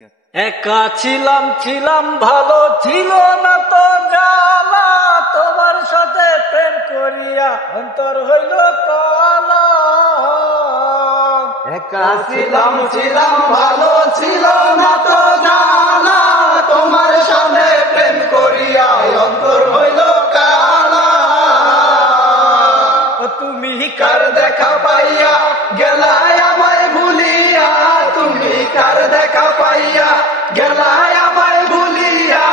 একা ছিলাম ছিলাম ভালো ছিল না তো জ্বালা, তোমার সাথে প্রেম করিয়া অন্তর হইল কালা। একা ছিলাম ছিলাম ভালো ছিল না তো জ্বালা, তোমার সাথে প্রেম করিয়া অন্তর হইল কালা। তুমি কার দেখা পাইয়া গেলায় আমায় ভুলিয়া, তুমি কার দেখা পাইয়া গেলায় আমায় ভুলিয়া,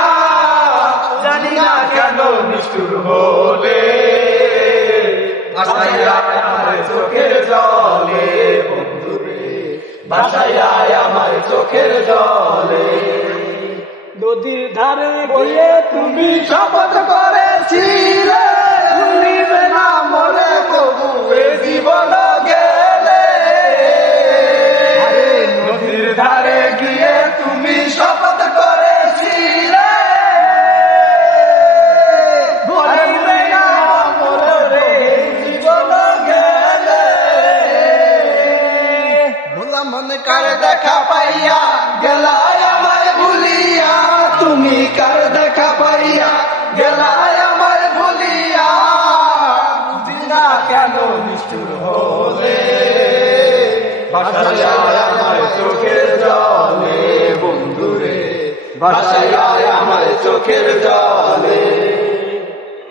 জানি না কেন নিষ্ঠুর হলে ভাসাইয়া আমার চোখের জলে, বন্ধুরে ভাসাইয়া আমার চোখের জলে। নদীর ধারে গিয়ে তুমি শপথ করেছিলে ভুলিবে না মরে তবু এ জীবন গেলে। নদীর ধারে গিয়ে তুমি শপথ করেছিলে ভুলিবে না মরে জীবন গেলে। ভোলা মনে কার দেখা পাইয়া গেলায় আমায় ভুলিয়া, তুমি কার দেখা পাইয়া গেলায় আমায় ভুলিয়া, বুঝি না কেন নিষ্ঠুর হলে ভাসাইয়া আমার চোখের জলে, বন্ধুরে ভাসাইয়া আমার চোখের জলে।